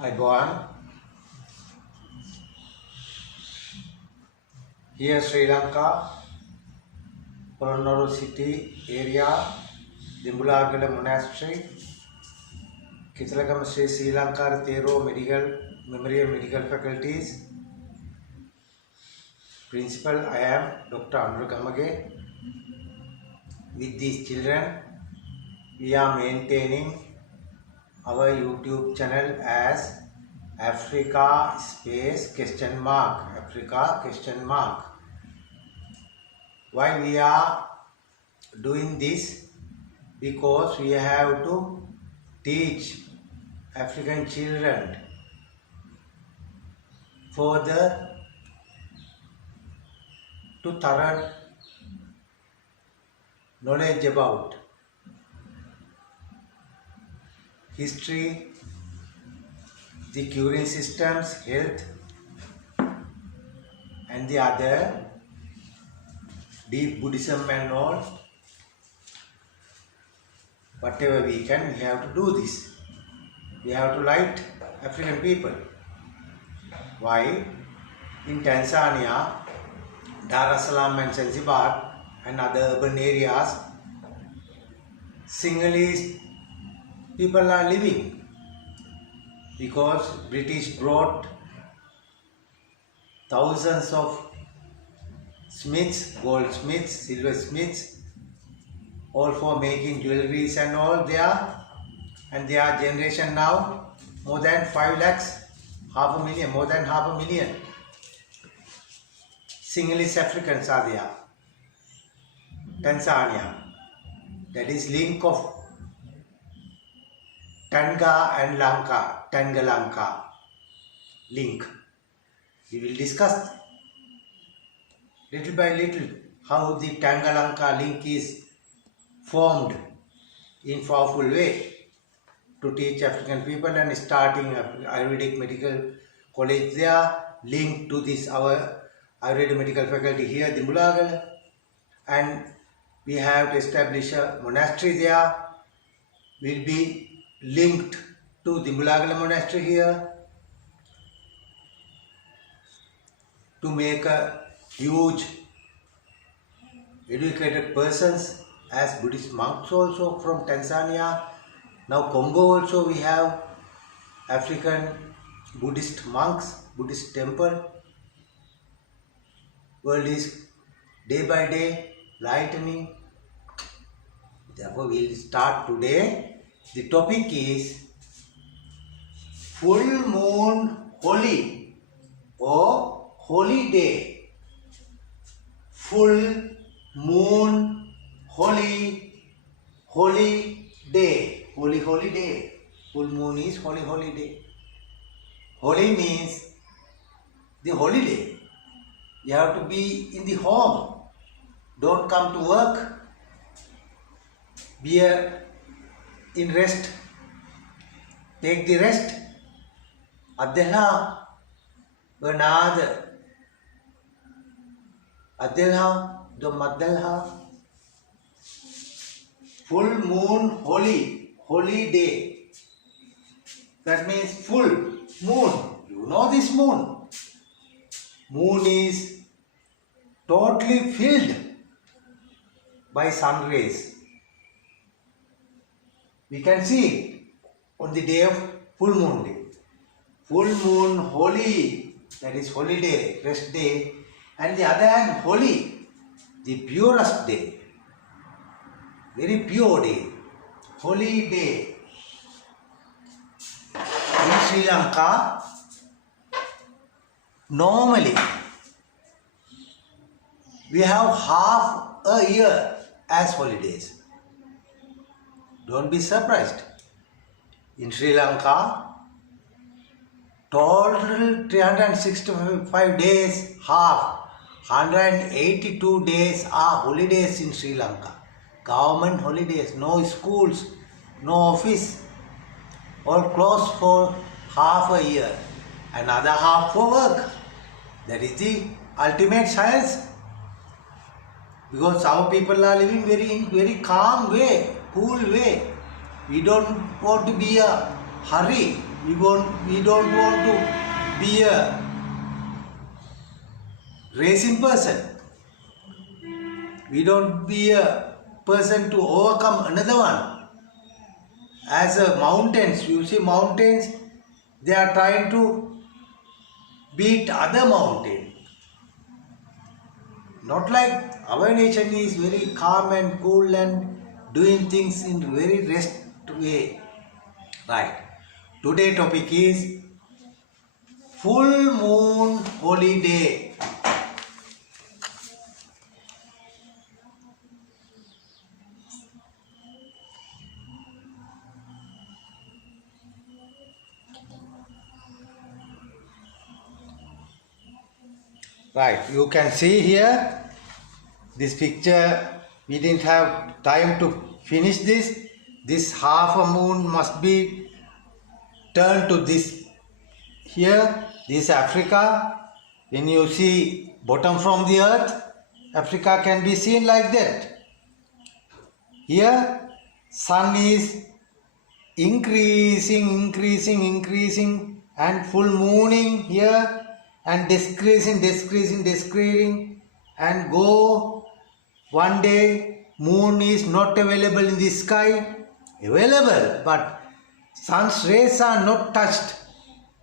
I go on. Here Sri Lanka, Polonnaru city area, Dimbulagala Monastery, Kithalagam Sri Lanka Thero Medical Memorial Medical Faculties. Principal, I am Dr. Anurugamage. With these children, we are maintaining our YouTube channel as Africa space question mark. Africa question mark. Why we are doing this? Because we have to teach African children further to thorough knowledge about history, the curing systems, health, and the other deep Buddhism and all. Whatever we can, we have to do this. We have to light African people. Why? In Tanzania, Dar es Salaam and Zanzibar and other urban areas, Sinhalese people are living because British brought thousands of smiths, goldsmiths, silversmiths, all for making jewelries and all there, and their generation now more than 5 lakhs, half a million, more than half a million Sinhalese Africans are there. Tanzania, that is link of Tanga and Lanka, Tanga-Lanka link. We will discuss little by little how the Tanga-Lanka link is formed in powerful way to teach African people, and starting Ayurvedic Medical College there, linked to this our Ayurvedic Medical Faculty here, Dimbulagal, and we have to establish a monastery there, will be linked to Dimbulagala Monastery here to make a huge educated persons as Buddhist monks also from Tanzania. Now Congo also we have African Buddhist monks, Buddhist temple. World is day by day lightening. Therefore we will start today. The topic is full moon Holi or Holy Day. Full moon Holi, Holy Day. Holy Day. Full moon is Holy Day. Holy means the holiday. You have to be in the home. Don't come to work. Be in rest. Take the rest. Adela Bernard Adela Domadelha. Full moon holy day. That means full moon. You know this moon. Moon is totally filled by sun rays. We can see it on the day of full moon day. Full moon holy, that is holiday, rest day, and the other hand holy, the purest day, very pure day, holy day. In Sri Lanka, normally we have half a year as holidays. Don't be surprised. In Sri Lanka, total 365 days, half 182 days are holidays in Sri Lanka. Government holidays, no schools, no office, all closed for half a year. Another half for work. That is the ultimate science. Because our people are living in very calm way, cool way. We don't want to be a hurry. We don't want to be a racing person. We don't be a person to overcome another one. As a mountains, you see mountains, they are trying to beat other mountain. Not like our nation is very calm and cool and doing things in very rest way. Right. Today topic is full moon holiday. Right, you can see here this picture. We didn't have time to finish this. This half a moon must be turned to this here. This Africa. When you see bottom from the earth, Africa can be seen like that. Here sun is increasing and full mooning here and decreasing and go one day moon is not available in the sky, available, but sun's rays are not touched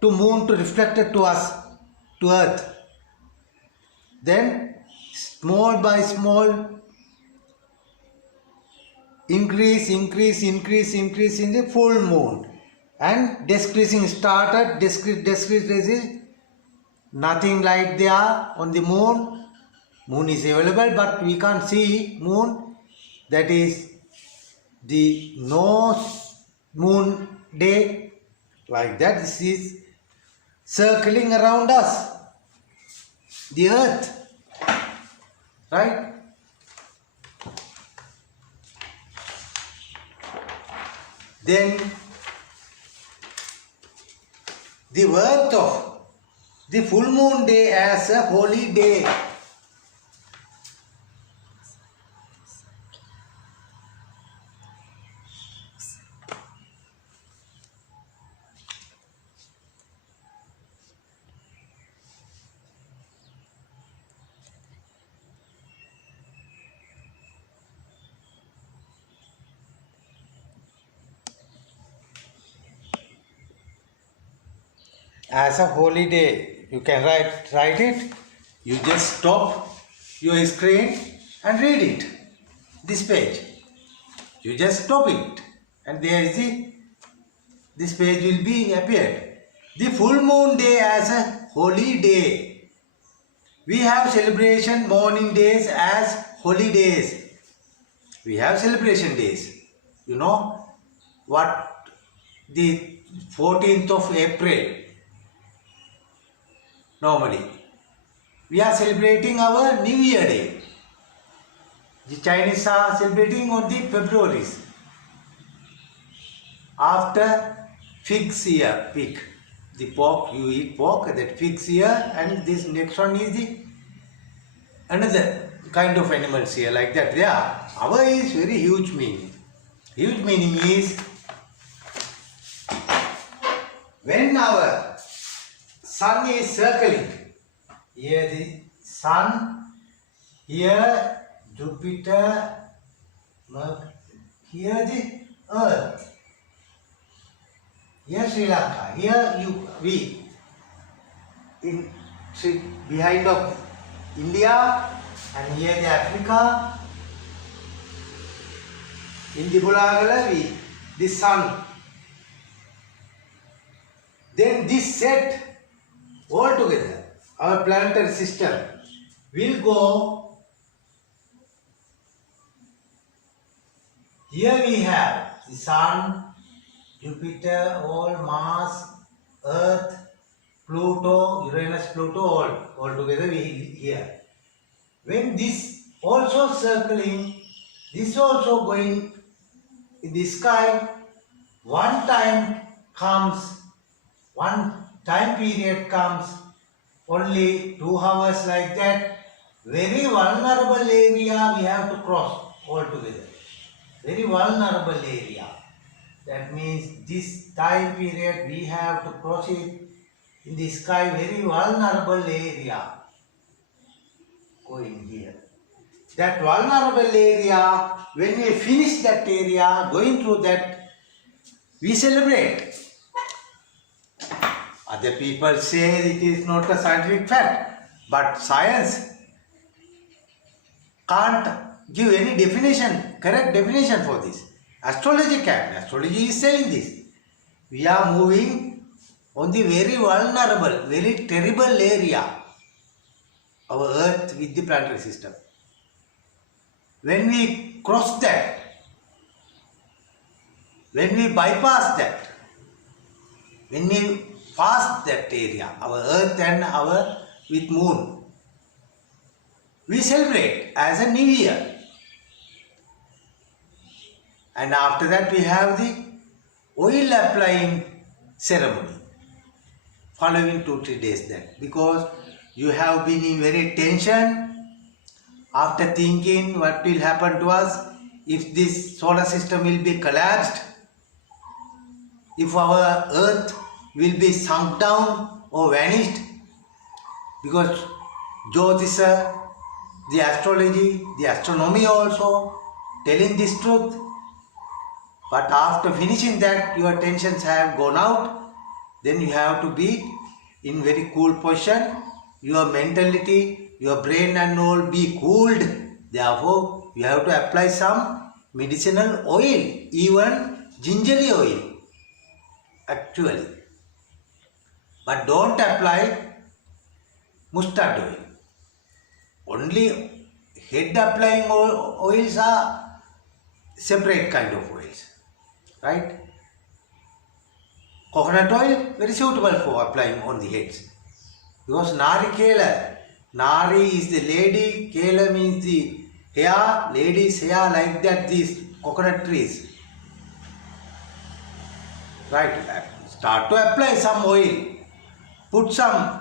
to moon to reflected to us, to earth. Then small by small increase in the full moon and decreasing started, decrease, nothing like there on the moon. Moon is available but we can't see moon. That is the no moon day, like that. This is circling around us, the earth, right? Then the worth of the full moon day as a holy day. As a holy day, you can write it. You just stop your screen and read it. This page. You just stop it, and there is this page will be appeared. The full moon day as a holy day. We have celebration morning days as holy days. We have celebration days. You know what? The 14th of April. Normally, we are celebrating our New Year Day. The Chinese are celebrating on the February. After fixed year, pig. The pork, you eat pork, that fixed year, and this next one is the another kind of animals here, like that. Yeah, our is very huge meaning. Huge meaning is when our sun is circling, here the sun, here Jupiter, here the earth, here Sri Lanka, here we in behind of India, and here the Africa, in the Bulagala we, the sun. Then this set all together, our planetary system will go. Here we have the sun, Jupiter, all Mars, Earth, Pluto, Uranus, Pluto, all together we here. when this also circling, this also going in the sky, one time comes, one time period comes, only 2 hours like that, very vulnerable area we have to cross altogether. Very vulnerable area. That means this time period we have to cross it in the sky, very vulnerable area going here. That vulnerable area, when we finish that area, going through that, we celebrate. Other people say it is not a scientific fact, but science can't give any definition, correct definition for this. Astrology can. Astrology is saying this. We are moving on the very vulnerable, very terrible area, our Earth with the planetary system. When we cross that, when we bypass that, when we pass that area, our Earth and our with Moon, we celebrate as a New Year. And after that we have the oil applying ceremony following 2-3 days then, because you have been in very tension after thinking what will happen to us if this solar system will be collapsed, if our Earth will be sunk down or vanished, because Jyotisha, the astrology, the astronomy also telling this truth. But after finishing that, your tensions have gone out, then you have to be in very cool position, your mentality, your brain and all be cooled. Therefore, you have to apply some medicinal oil, even gingerly oil, actually. But don't apply mustard oil. Only head applying oils are separate kind of oils. Right? Coconut oil very suitable for applying on the heads. Because Nari Kela, Nari is the lady, Kela means the hair, ladies hair like that, these coconut trees. Right? Start to apply some oil. Put some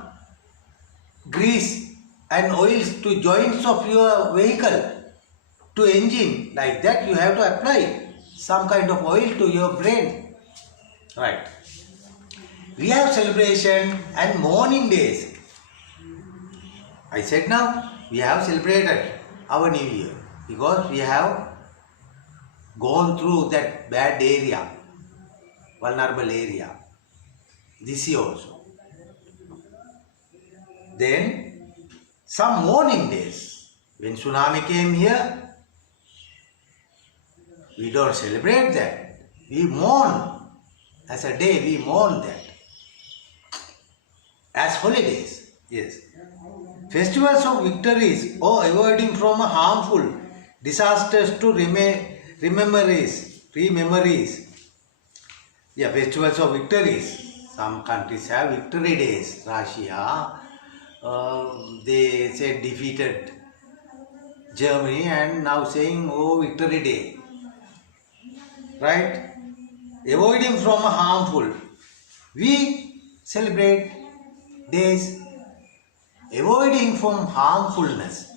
grease and oils to joints of your vehicle, to engine, like that you have to apply some kind of oil to your brain. Right. We have celebration and mourning days. I said now, we have celebrated our New Year because we have gone through that bad area, vulnerable area, this year also. Then some mourning days. When tsunami came here, we don't celebrate that. We mourn. As a day, we mourn that. As holidays, yes. Festivals of victories or avoiding from harmful disasters to memories. Yeah, festivals of victories. Some countries have victory days. Russia, they said defeated Germany and now saying, oh, victory day. Right? Avoiding from harmful. We celebrate days avoiding from harmfulness,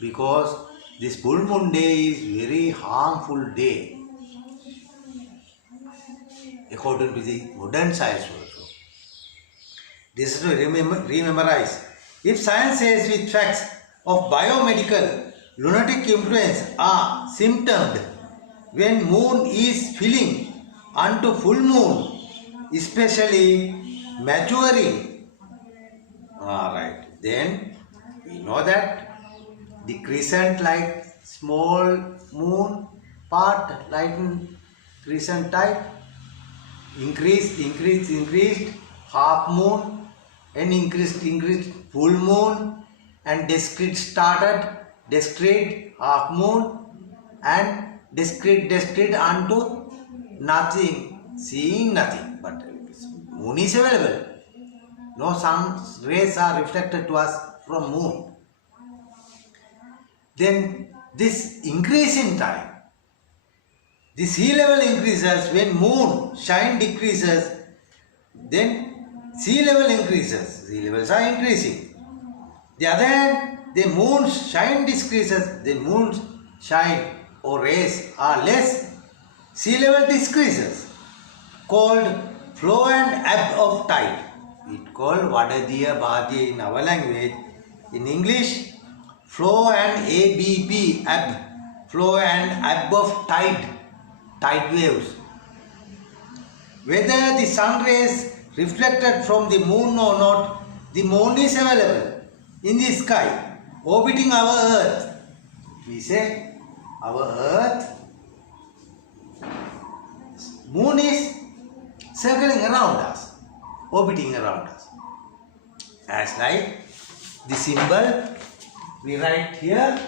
because this full moon day is very harmful day according to the modern science also. This is to rememorize. If science says with facts of biomedical lunatic influence are symptomed when moon is filling unto full moon, especially maturing. Alright, then we know that the crescent like small moon part like crescent type, increased, half moon and increased, full moon, and discrete, half moon, and discrete unto nothing, seeing nothing, but moon is available. No sun rays are reflected to us from moon. then this increase in time, the sea level increases. When moon shine decreases, then sea level increases. Sea levels are increasing. The other hand, the moon shine decreases. The moon shine or rays are less. Sea level decreases. Called flow and ebb of tide. It called Vadadiya Bhadiya in our language. In English, flow and ABB, ebb. Flow and ebb of tide. Tide waves. Whether the sun rays reflected from the moon or not, the moon is available in the sky, orbiting our earth. We say our earth, moon is circling around us, orbiting around us. As like the symbol we write here,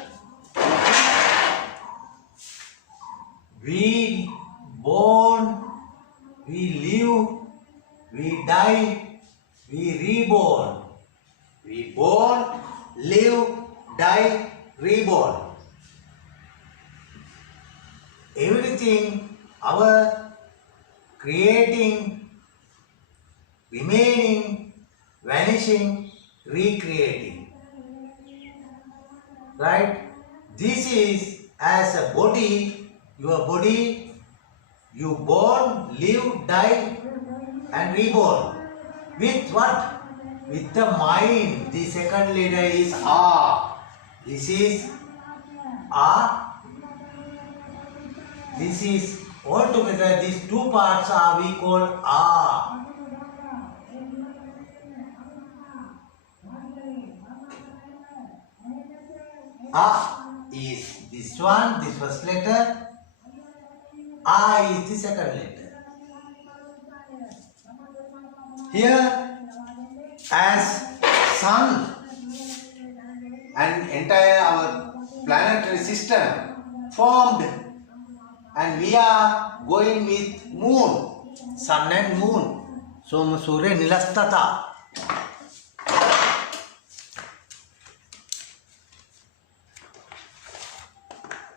we born, we live, we die, we reborn. We born, live, die, reborn. Everything, our creating, remaining, vanishing, recreating. Right? This is as a body, your body, you born, live, die and reborn. With what? With the mind. The second letter is A. This is A. This is altogether, these two parts are we call A. A is this one, this first letter. A is the second letter. Here, as sun and entire our planetary system formed, and we are going with moon, sun and moon. Soma Surya Nilastata.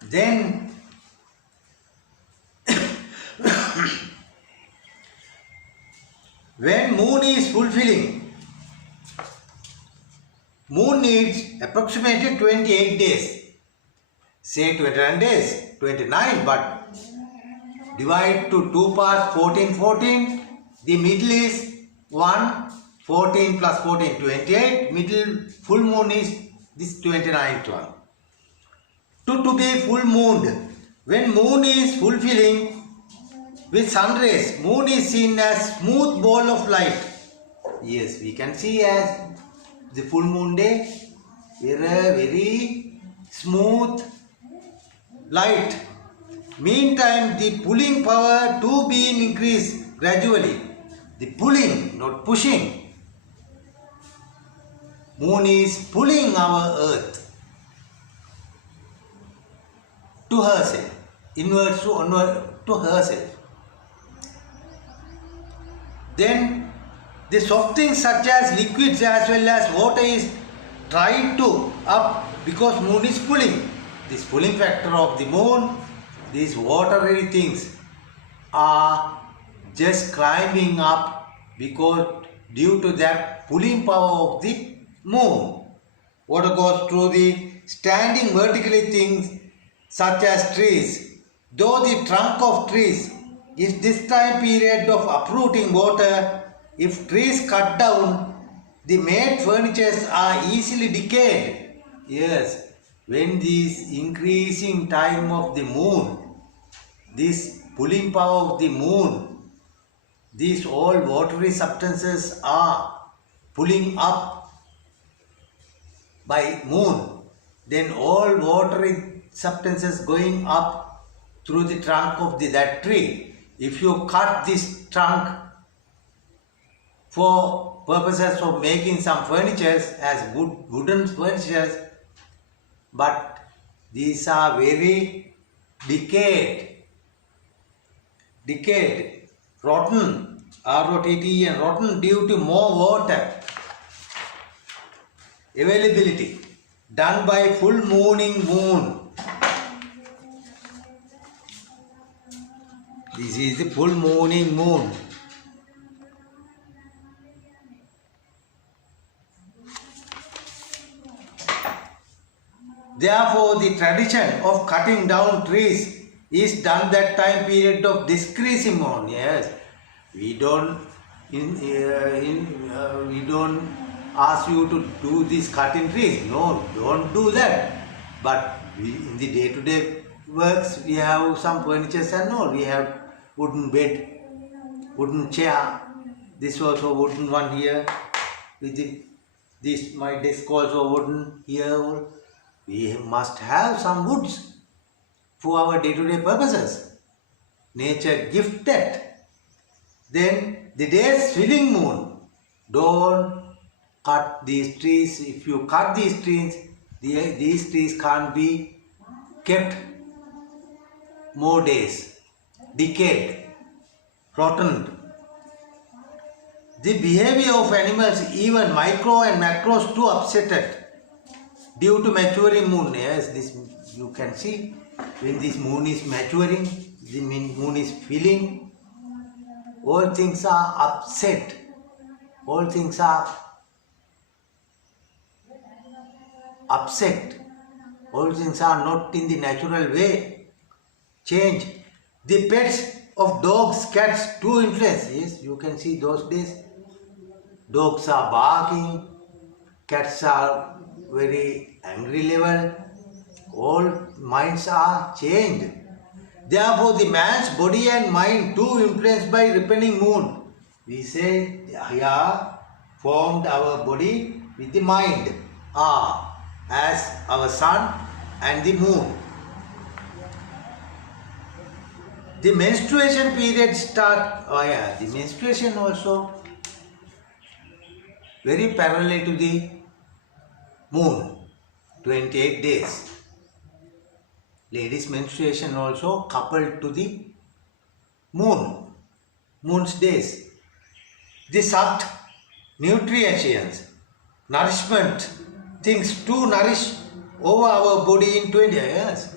Then when moon is fulfilling, moon needs approximately 28 days. Say 29 days, 29, but divide to 2 parts, 14, 14. The middle is 1, 14 plus 14, 28. Middle full moon is this 29th one. To be full moon, when moon is fulfilling with sun rays, moon is seen as smooth ball of light. Yes, we can see as the full moon day, very smooth light. Meantime, the pulling power to be increased gradually. The pulling, not pushing. Moon is pulling our earth to herself, inwards to onward to herself. Then the soft things such as liquids as well as water is tried to up because moon is pulling. This pulling factor of the moon, these watery things are just climbing up because due to that pulling power of the moon. Water goes through the standing vertically things such as trees. Though the trunk of trees is this time period of uprooting water, if trees cut down, the made furnitures are easily decayed. Yes, when this increasing time of the moon, this pulling power of the moon, these all watery substances are pulling up by moon, then all watery substances going up through the trunk of that tree. If you cut this trunk for purposes of making some furnitures as wooden furnitures, but these are very decayed, rotten, R-O-T-T, and rotten due to more water availability. done by full mooning moon. This is the full mooning moon. Therefore, the tradition of cutting down trees is done that time period of decreasing moon. Yes, we don't ask you to do this cutting trees. No, don't do that. But in the day-to-day works, we have some furniture and all. We have wooden bed, wooden chair. This also wooden one here. This my desk also wooden here. We must have some woods for our day-to-day purposes. Nature gifted. Then the day's filling moon. Don't cut these trees. If you cut these trees can't be kept more days. Decayed, rotten. The behavior of animals, even micro and macros too, upsetted due to maturing moon. Yes, this you can see when this moon is maturing, the moon is filling, all things are upset, all things are upset, all things are not in the natural way, change. The pets of dogs, cats too influence. Yes, you can see those days, dogs are barking, cats are very angry level, all minds are changed. Therefore, the man's body and mind too influenced by ripening moon. We say, yeah, formed our body with the mind, as our sun and the moon. The menstruation period start, the menstruation also very parallel to the moon, 28 days. Ladies' menstruation also coupled to the moon's days. The sucked nutrients, nourishment, things to nourish over our body in 20 years.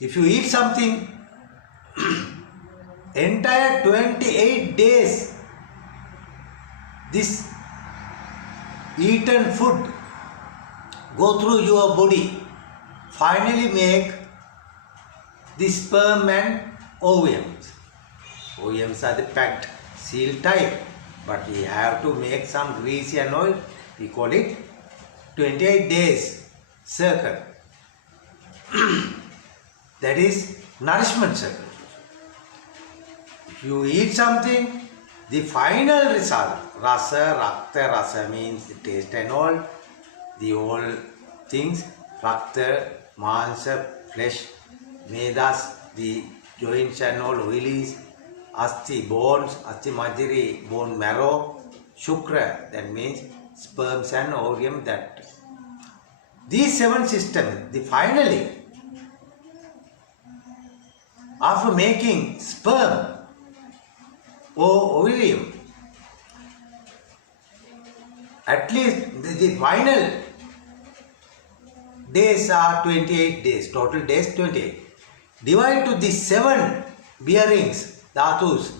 If you eat something, entire 28 days, this eaten food go through your body, finally make the sperm and ovumes. Ovumes are the packed seal type, but we have to make some greasy and oil. We call it 28 days circle. That is nourishment circle. If you eat something, the final result, rasa means the taste and all, the all things, rakta, mansa, flesh, medas, the joints and all oilies, asti, bones, asti majiri, bone marrow, shukra, that means sperms and ovum. That these 7 systems, finally, after making sperm or ovum, at least the final days are 28 days, total days 28. Divide to the 7 bearings, dhatus.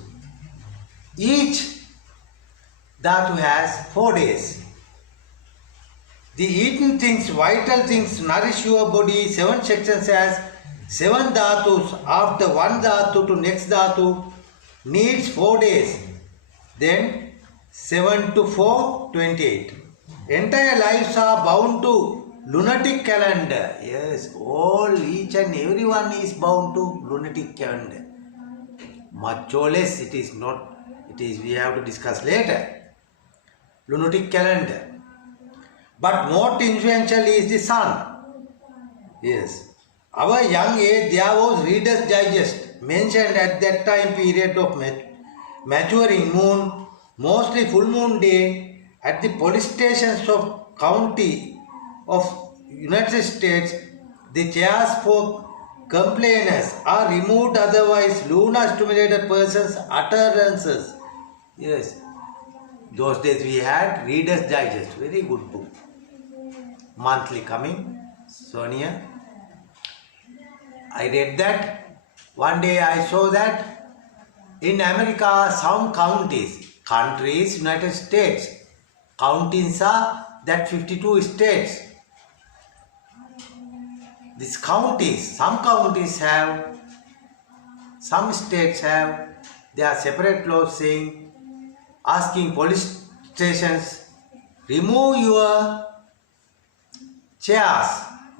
Each dhatu has 4 days. The eaten things, vital things, nourish your body, 7 sections has 7 dhatus. After one dhatu to next dhatu needs 4 days. Then 7 to 4, 28. Entire lives are bound to lunatic calendar. Yes, each and everyone is bound to lunatic calendar. Much or less it is not, we have to discuss later. Lunatic calendar. But more influential is the sun. Yes. Our young age, there was Reader's Digest mentioned at that time period of maturing moon, mostly full moon day, at the police stations of county of United States, the chairs for complainers are removed, otherwise lunar stimulated persons' utterances. Yes, those days we had Reader's Digest, very good book. monthly coming. Sonia, I read that. One day I saw that in America, some countries, United States, counties are that 52 states. These counties, some states have their separate laws saying, asking police stations, remove your chairs,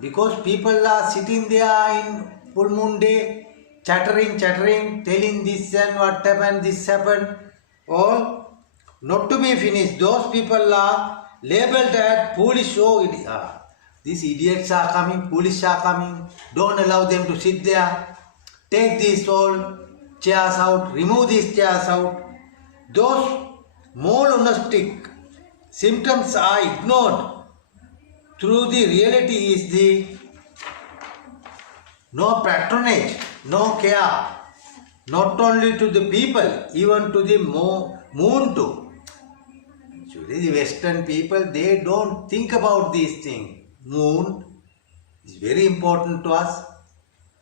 because people are sitting there in full moon day, chattering, telling this and what happened, this happened, all not to be finished. Those people are labeled as police. These idiots are coming, police are coming, don't allow them to sit there, take these all chairs out, remove these chairs out. Those mononistic symptoms are ignored. Through the reality is the no patronage, no care, not only to the people, even to the moon too. Actually, the Western people, they don't think about these things. Moon is very important to us,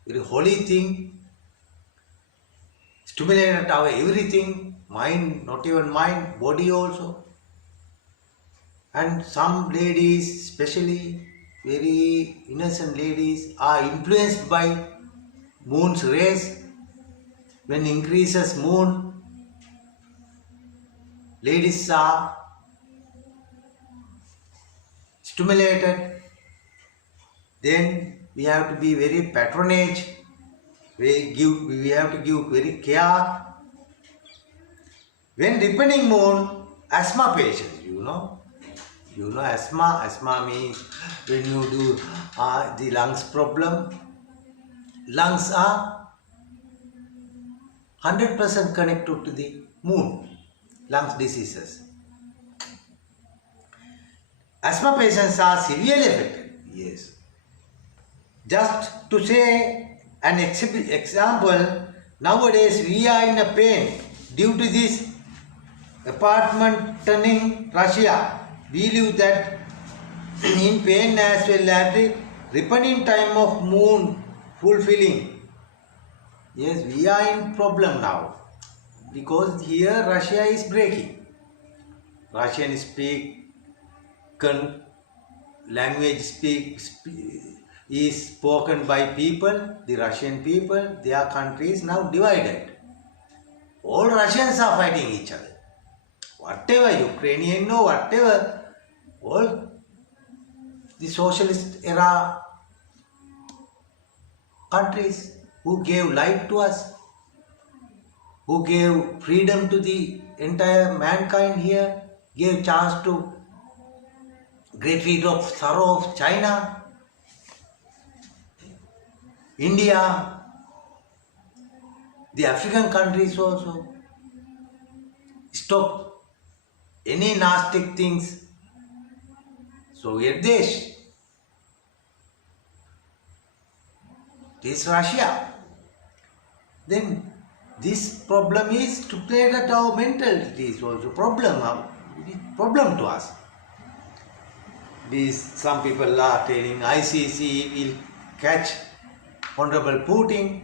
very holy thing, stimulated our everything, mind, not even mind, body also. And some ladies, especially very innocent ladies, are influenced by moon's rays. When increases moon, ladies are stimulated. Then we have to be very patronage. We have to give very care. When ripening moon, asthma patients, You know asthma. Asthma means when you do the lungs problem. Lungs are 100% connected to the moon. Lungs diseases. Asthma patients are severely affected. Yes. Just to say an example, nowadays we are in a pain due to this apartment turning Russia. We live that in pain as well as the ripening time of moon fulfilling. Yes, we are in problem now because here Russia is breaking. Russian language is spoken by people, the Russian people. Their country is now divided. All Russians are fighting each other. Whatever, Ukrainian, no, whatever. All the socialist era countries who gave life to us, who gave freedom to the entire mankind here, gave chance to get rid of sorrow of China, India, the African countries also. Stop any nasty things. Soviet Desh, this Russia. Then this problem is to play that our mentality is also problem to us. Some people are telling ICC will catch Honorable Putin.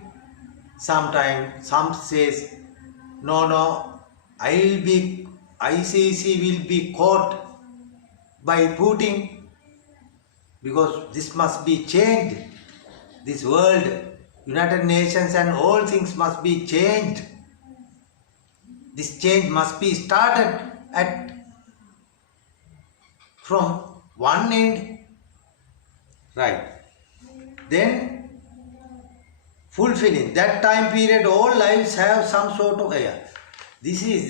Sometimes some says no, ICC will be caught by Putin, because this must be changed. This world, United Nations and all things must be changed. This change must be started from one end. Right. Then fulfilling that time period, all lives have some sort of This is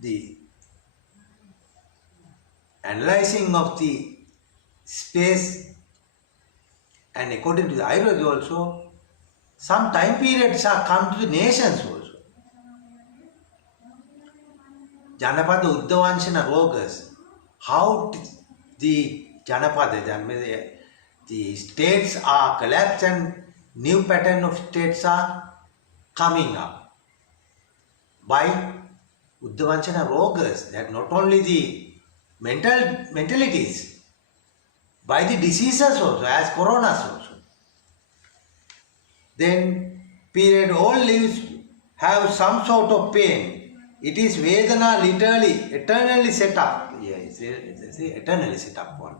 the analyzing of the space, and according to the ideology also, some time periods are come to the nations also. Janapada Uddhavanshana rogas, how the Janapada, the states are collapsed and new pattern of states are coming up by Uddhavanshana rogas, that not only the mentalities, by the diseases also, as coronas also. Then period all leaves have some sort of pain. It is Vedana literally, eternally set up. Yes, it's eternally set up one.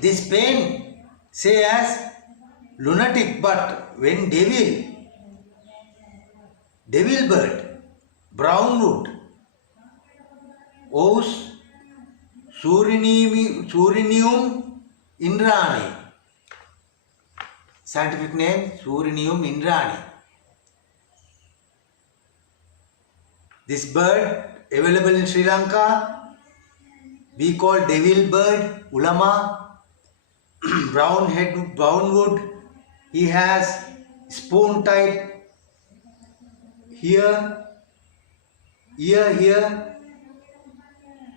This pain say as lunatic, but when devil bird, brownwood, ous Surinium indrani, scientific name Surinium indrani. This bird available in Sri Lanka, we call devil bird, ulama, brownwood. He has spoon type here,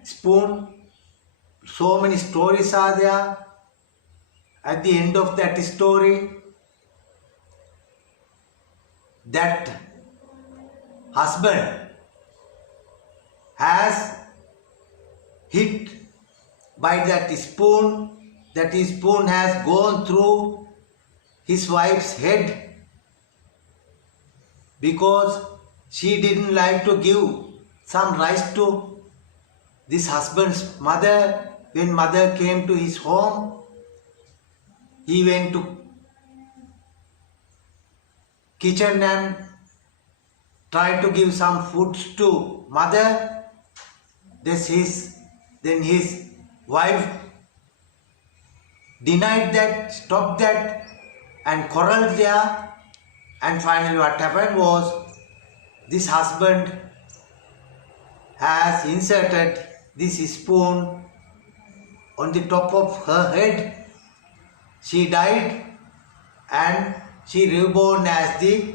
spoon. So many stories are there. At the end of that story, that husband has hit by that spoon. That spoon has gone through his wife's head because she didn't like to give some rice to this husband's mother. When mother came to his home, he went to kitchen and tried to give some foods to mother. Then his wife denied that, stopped that, and quarreled there. And finally what happened was, this husband has inserted this spoon on the top of her head. She died and she reborn as the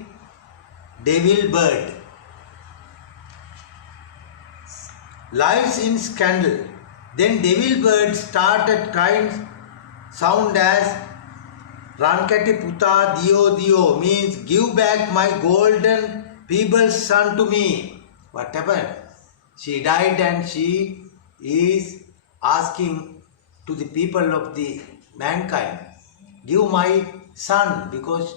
devil bird. Lives in scandal. Then devil bird started kind sound as Rankati Puta Dio Dio, means give back my golden people's son to me. What happened? She died and she is asking to the people of the mankind, give my son, because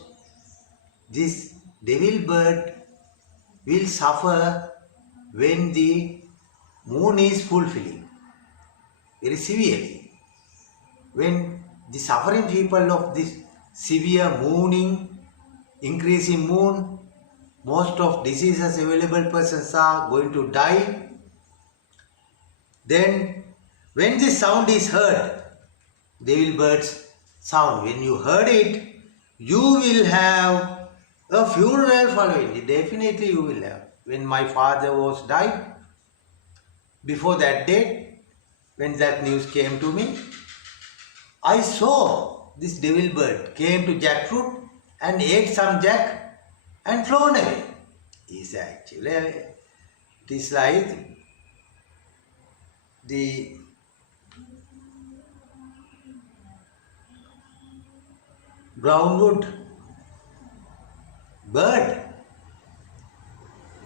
this devil bird will suffer when the moon is fulfilling very severely. When the suffering people of this severe mooning, increasing moon, most of diseases available persons are going to die. Then when this sound is heard, devil bird's sound, when you heard it, you will have a funeral following. Definitely you will have. When my father was died, before that date, when that news came to me, I saw this devil bird came to jackfruit and ate some jack and flown away. It is like the brownwood bird,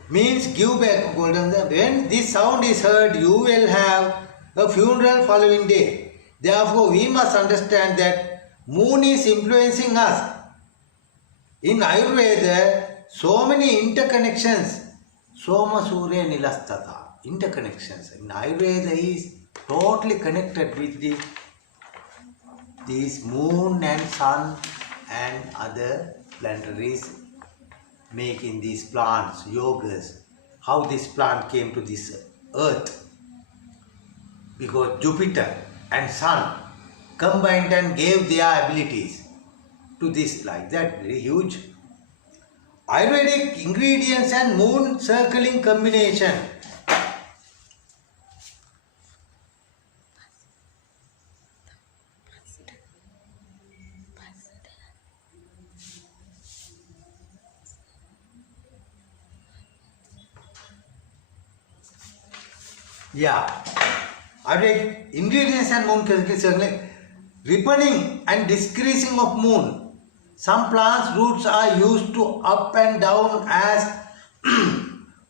means give back golden. When this sound is heard, you will have a funeral following day. Therefore, we must understand that moon is influencing us. In Ayurveda, so many interconnections. Soma Surya Nilastata. Interconnections. In Ayurveda is totally connected with these moon and sun and other planetaries making these plants, yogas. How this plant came to this earth. Because Jupiter and sun combined and gave their abilities to this, like that, very huge. Ayurvedic ingredients and moon circling combination. Yeah, Ayurvedic ingredients and moon circling, ripening and decreasing of moon. Some plants' roots are used to up and down as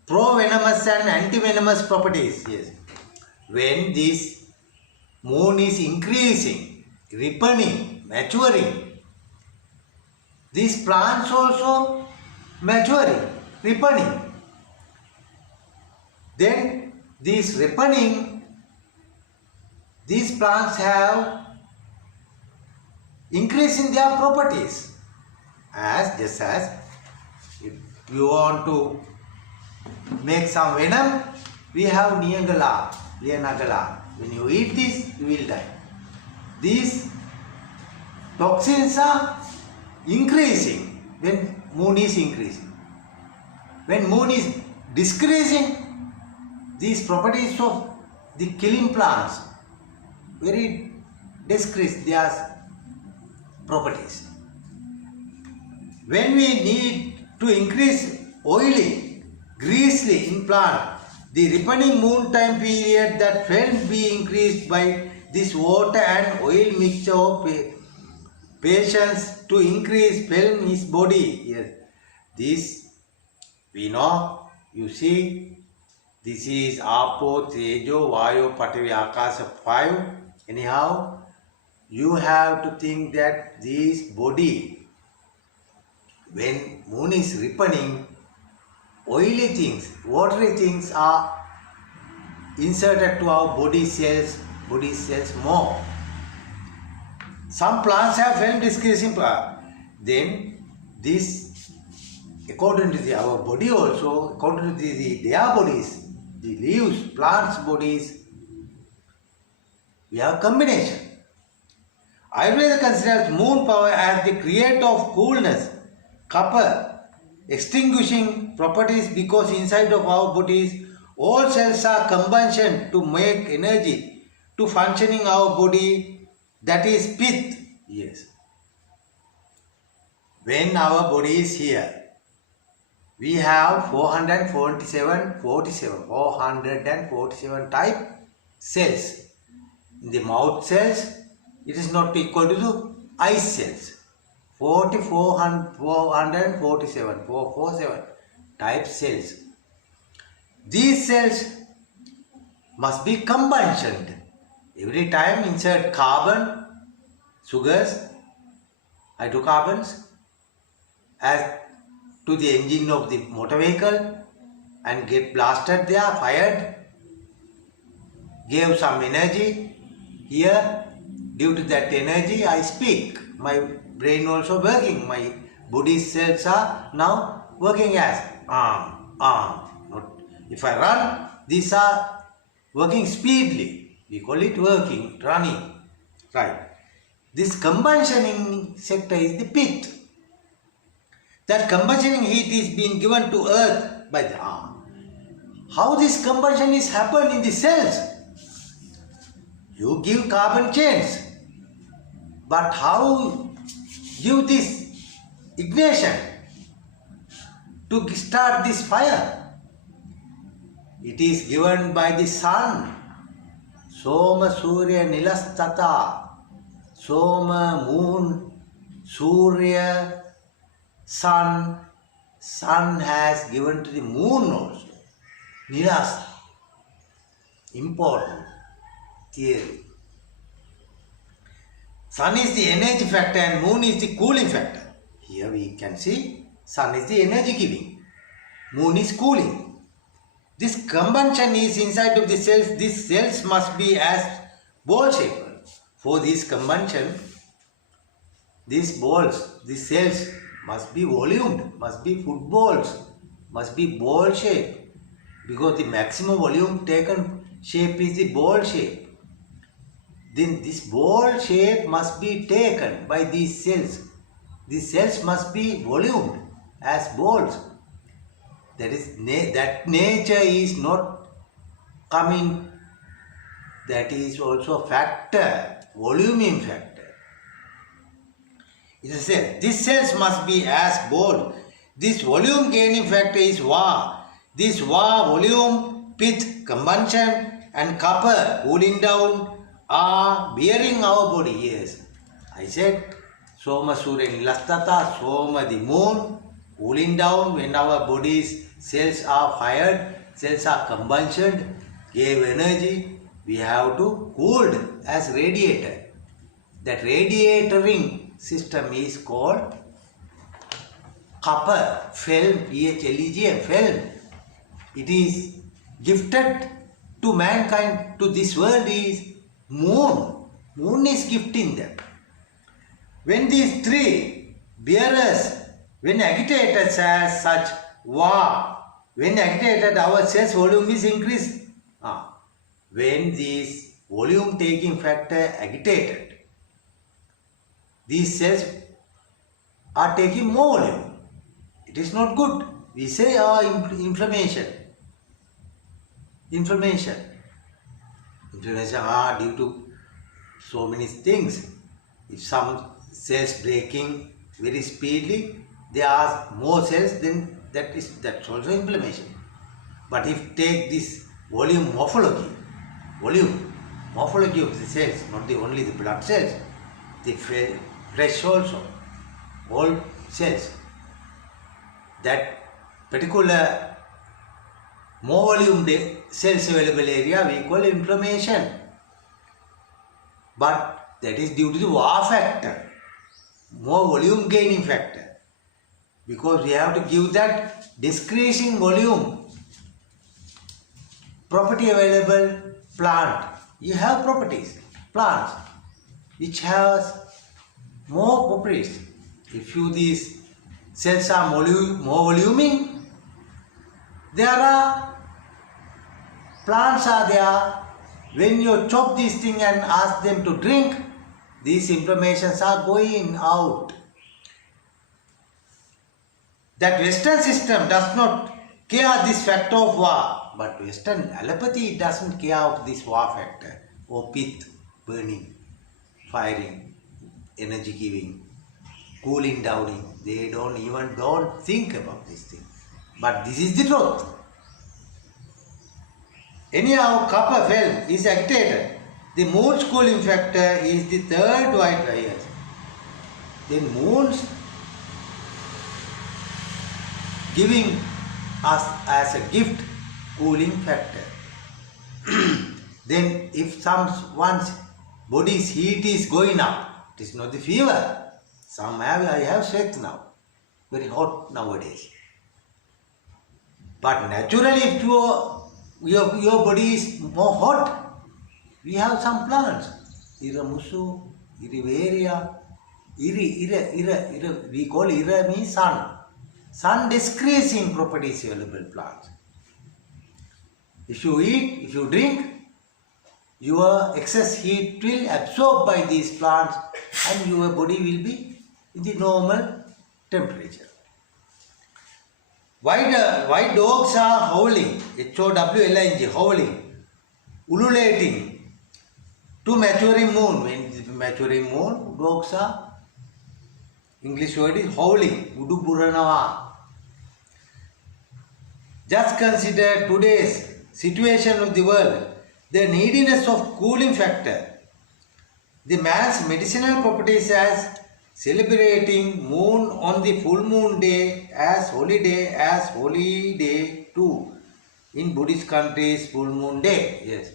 pro-venomous and anti-venomous properties. Yes. When this moon is increasing, ripening, maturing. These plants also maturing, ripening. Then this ripening, these plants have increase in their properties. Just as if you want to make some venom, we have Niagala, Lianagala. When you eat this, you will die. These toxins are increasing when moon is increasing. When moon is decreasing, these properties of the killing plants very decrease their properties. When we need to increase oily, greasy in plant, the ripening moon time period that film be increased by this water and oil mixture of patience to increase film his body. Yes. This we know. You see, this is Apo, Tejo, Vayu, Patavi, Akasa 5. Anyhow, you have to think that this body, when moon is ripening, oily things, watery things are inserted to our body cells more. Some plants have film decreasing plant. Then this, according to our body also, according to their bodies, the leaves, plants' bodies, we have combination. Ayurveda considers moon power as the creator of coolness, copper, extinguishing properties, because inside of our bodies all cells are combustion to make energy to functioning our body, that is pith. Yes. When our body is here, we have 447 type cells. In the mouth cells, it is not equal to the eye cells. 447 type cells. These cells must be combustioned. Every time insert carbon, sugars, hydrocarbons as to the engine of the motor vehicle and get blasted there, fired, gave some energy. Here, due to that energy, I speak. My brain also working. My body cells are now working as arm. If I run, these are working speedily. We call it working, running. Right. This combustioning sector is the pith. That combustioning heat is being given to earth by the arm. How this combustion is happened in the cells? You give carbon chains, but how give this ignition to start this fire? It is given by the sun. Soma, Surya, Nilastata. Soma, moon, Surya, sun. Sun has given to the moon also. Nilasta. Important theory. Sun is the energy factor and moon is the cooling factor. Here we can see sun is the energy giving. Moon is cooling. This combustion is inside of the cells. These cells must be as ball shaped. For this combustion, these cells must be volumed, must be footballs, must be ball shaped. Because the maximum volume taken shape is the ball shape. Then this ball shape must be taken by these cells. These cells must be volumed as balls. That is, that nature is not coming. That is also a factor, volume factor. It is said, these cells must be as ball. This volume gaining factor is Va. This Va, volume, pith, combustion, and copper, cooling down, are bearing our body. Yes, I said Soma, Surya, Nilastata. Soma, the moon, cooling down when our body's cells are fired, cells are combustioned, gave energy. we have to cooled as radiator. That radiatoring system is called copper film, PHLEGM film. It is gifted to mankind, to this world is moon. Moon is gifting them. When these three bearers, when agitated as such war, when agitated our cells volume is increased. When this volume taking factor agitated, these cells are taking more volume. It is not good. We say inflammation. Inflammation are due to so many things. If some cells breaking very speedily, there are more cells, then that's also inflammation. But if take this volume morphology of the cells, not only the blood cells, the flesh also, all cells, that particular more volume cells available area we call inflammation. But that is due to the war factor, more volume gaining factor. Because we have to give that decreasing volume property available plant. You have properties, plants, which has more properties. If these cells are more voluming, there are plants are there. When you chop this thing and ask them to drink, these inflammations are going out. That Western system does not care this factor of war, but Western allopathy doesn't care of this war factor, or pith, burning, firing, energy giving, cooling, downing. They don't think about this thing. But this is the truth. Anyhow, copper film is agitated. The moon's cooling factor is the third white virus. The moon's giving us as a gift cooling factor. Then if someone's body's heat is going up, it is not the fever. I have sweat now, very hot nowadays. But naturally, if your body is more hot, we have some plants. Iramusu, Irivaria, we call Ira means sun. Sun decreasing properties available plants. If you eat, if you drink, your excess heat will absorb by these plants and your body will be in the normal temperature. Why dogs are howling, Howling, howling, ululating to maturing moon. When the maturing moon, dogs are, English word is howling, Udu Puranava. Just consider today's situation of the world, the neediness of cooling factor, the man's medicinal properties as celebrating moon on the full moon day as holy day too. In Buddhist countries, full moon day, yes.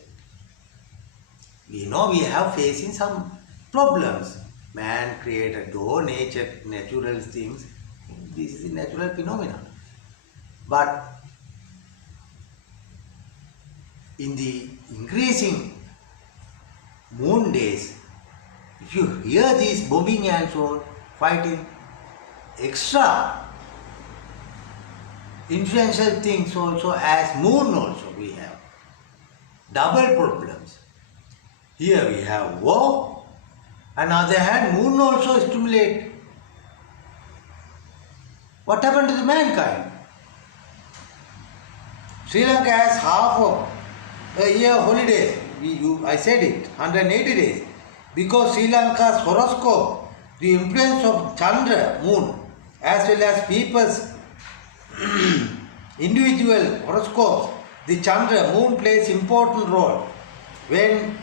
We know we have facing some problems. Man created natural things. This is a natural phenomenon. But in the increasing moon days, if you hear these bombing and so on, fighting, extra influential things also as moon also we have. Double problems. Here we have war, and on the other hand moon also stimulate. What happened to the mankind? Sri Lanka has half of a year holidays. I said it, 180 days. Because Sri Lanka's horoscope, the influence of Chandra, moon, as well as people's individual horoscopes, the Chandra, moon plays important role. When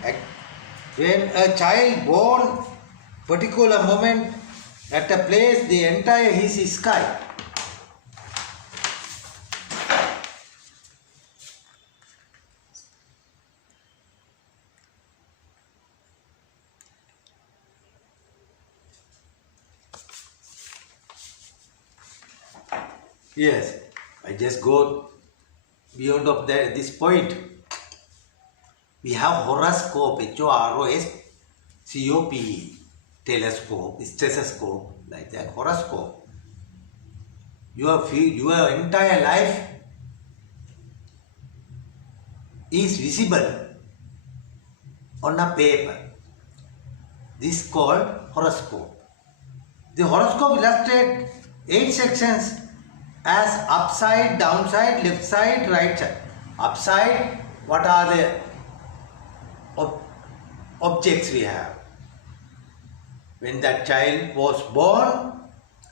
a child born particular moment at a place, the entire his sky Yes, I just go beyond of this point. We have horoscope, HOROSCOPE, telescope, stethoscope, like that, horoscope. Your entire life is visible on a paper. This is called horoscope. The horoscope illustrates 8 sections as upside, downside, left side, right side. Upside, what are the objects we have? When that child was born,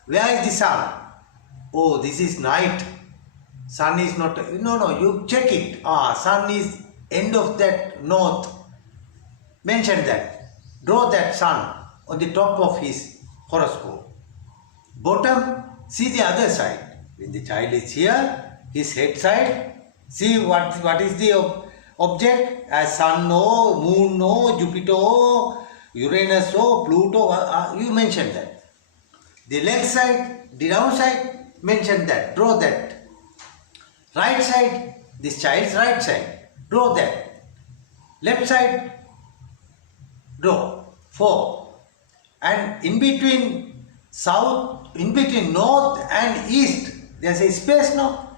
where is the sun? Oh, this is night. Sun is not, no, you check it. Sun is end of that north. Mention that. Draw that sun on the top of his horoscope. Bottom, see the other side. When the child is here, his head side, see what is the object? As sun, no, moon, no, Jupiter, Uranus, Pluto, you mention that. The left side, the down side, mention that, draw that. Right side, this child's right side, draw that. Left side, draw, 4. And in between north and east, there's a space now.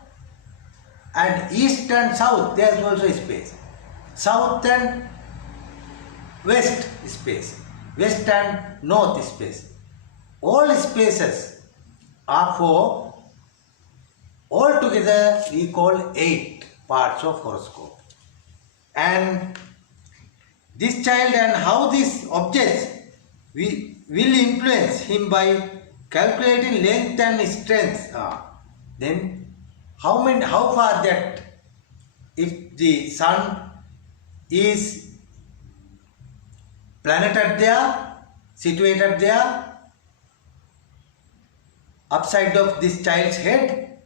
And east and south, there's also a space. South and west space. West and north space. All spaces are for, all together we call 8 parts of horoscope. And this child and how these objects will influence him by calculating length and strength. Then how far that, if the sun is planeted there, situated there, upside of this child's head,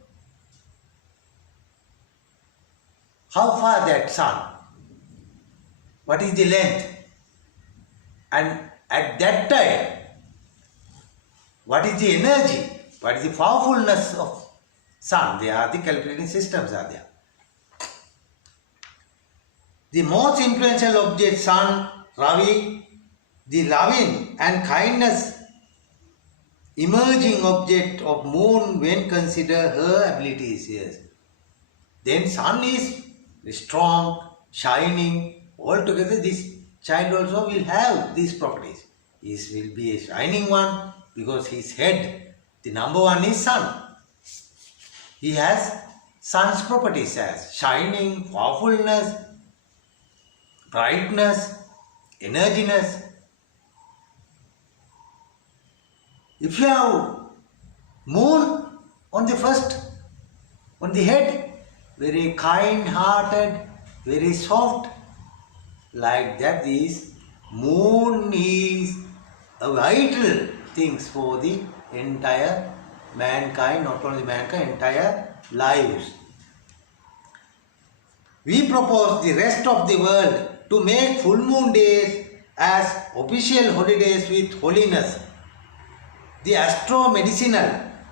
how far that sun, what is the length, and at that time, what is the energy, what is the powerfulness of sun. They are the calculating systems are there. The most influential object, sun, Ravi, the loving and kindness emerging object of moon when consider her abilities. Yes. Then sun is strong, shining. Altogether this child also will have these properties. He will be a shining one because his head, the number 1 is sun. He has sun's properties as shining, powerfulness, brightness, energiness. If you have moon on the head, very kind-hearted, very soft, like that, this moon is a vital thing for the entire mankind, not only mankind, entire lives. We propose the rest of the world to make full moon days as official holidays with holiness. The astro-medicinal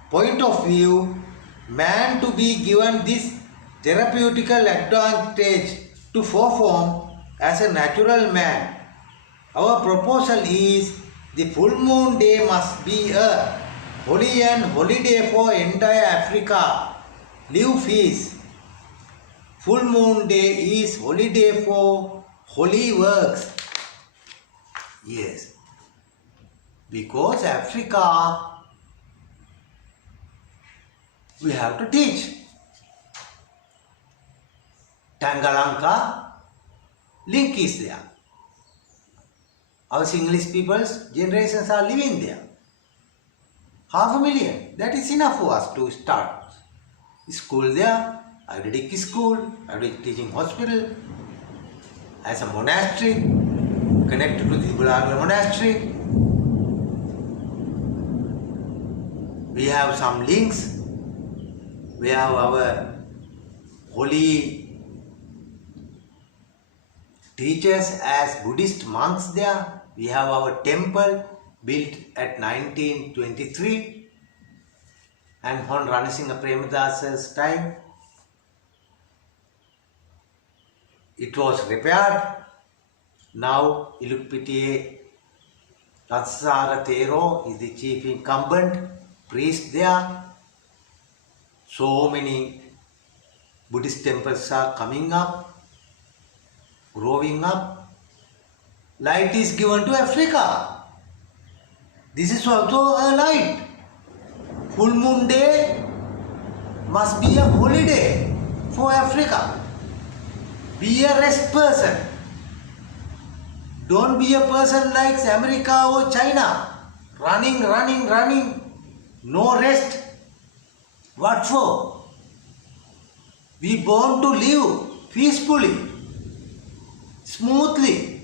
point of view, man to be given this therapeutical advantage to perform as a natural man. Our proposal is the full moon day must be a holy and holiday for entire Africa. Live feast. Full moon day is holiday for holy works. Yes. Because Africa, we have to teach. Tangalanka link is there. Our Sinhalese people's generations are living there. 500,000. That is enough for us to start school there, Ayurvedic school, Ayurvedic teaching hospital, as a monastery, connected to the Bulangra monastery. We have some links. We have our holy teachers as Buddhist monks there. We have our temple built at 1923. and on Ranasinga Premadasa's time, it was repaired. Now Ilukpitiye Ratsara Thero is the chief incumbent priest there. So many Buddhist temples are coming up, growing up. Light is given to Africa. This is also a light. Full moon day must be a holiday for Africa. Be a rest person. Don't be a person like America or China. Running. No rest. What for? We born to live peacefully, smoothly,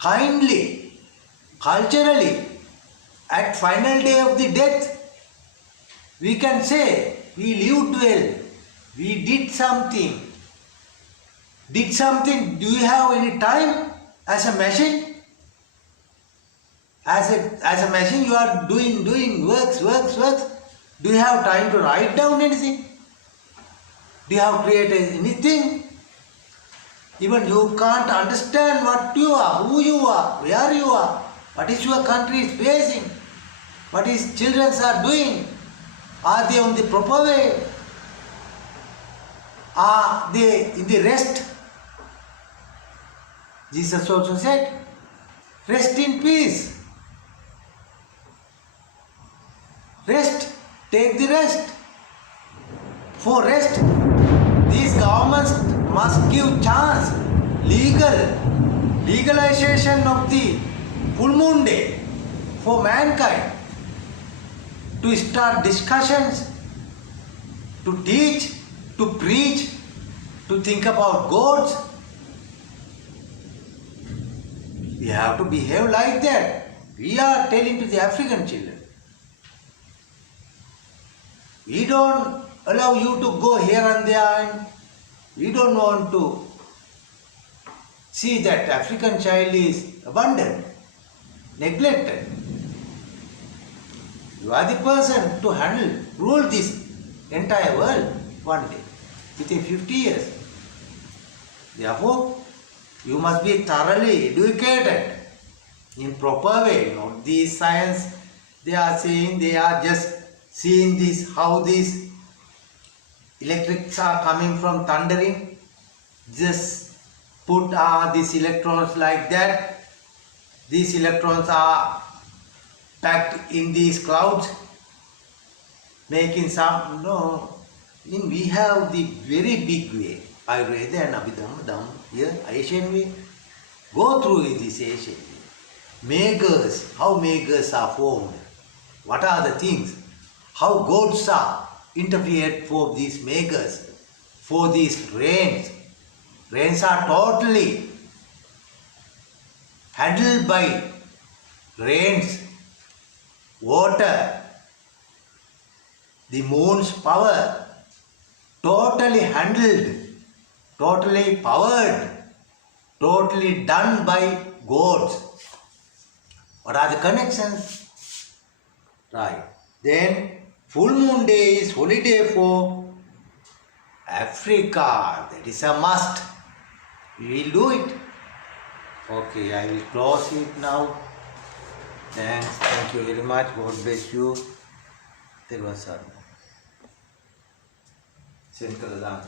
kindly, culturally. At final day of the death, we can say we lived well. We did something. Do you have any time as a machine? As a machine you are doing works. Do you have time to write down anything? Do you have created anything? Even you can't understand what you are, who you are, where you are, what is your country is facing, what is children are doing. Are they on the proper way? Are they in the rest? Jesus also said, rest in peace. Rest, take the rest. For rest, these governments must give chance, legalization of the full moon day for mankind, to start discussions, to teach, to preach, to think about gods. We have to behave like that. We are telling to the African children. We don't allow you to go here and there, and we don't want to see that African child is abandoned, neglected. You are the person to rule this entire world one day, within 50 years. Therefore, you must be thoroughly educated in proper way. Not these science they are saying, they are just seeing this, how these electrics are coming from thundering. Just put these electrons like that. These electrons are packed in these clouds, making some, we have the very big way. Ayurveda and Abhidhamma, here, Asian way. Go through this Asian way. Megas, how megas are formed. What are the things? How gods are interfered for these megas, for these rains. Rains are totally handled by rains, water, the moon's power, totally handled, totally powered, totally done by gods. What are the connections? Right. Then full moon day is holiday for Africa. That is a must. We will do it. Okay, I will close it now. Thanks. Thank you very much. God bless you. There was a Senkala.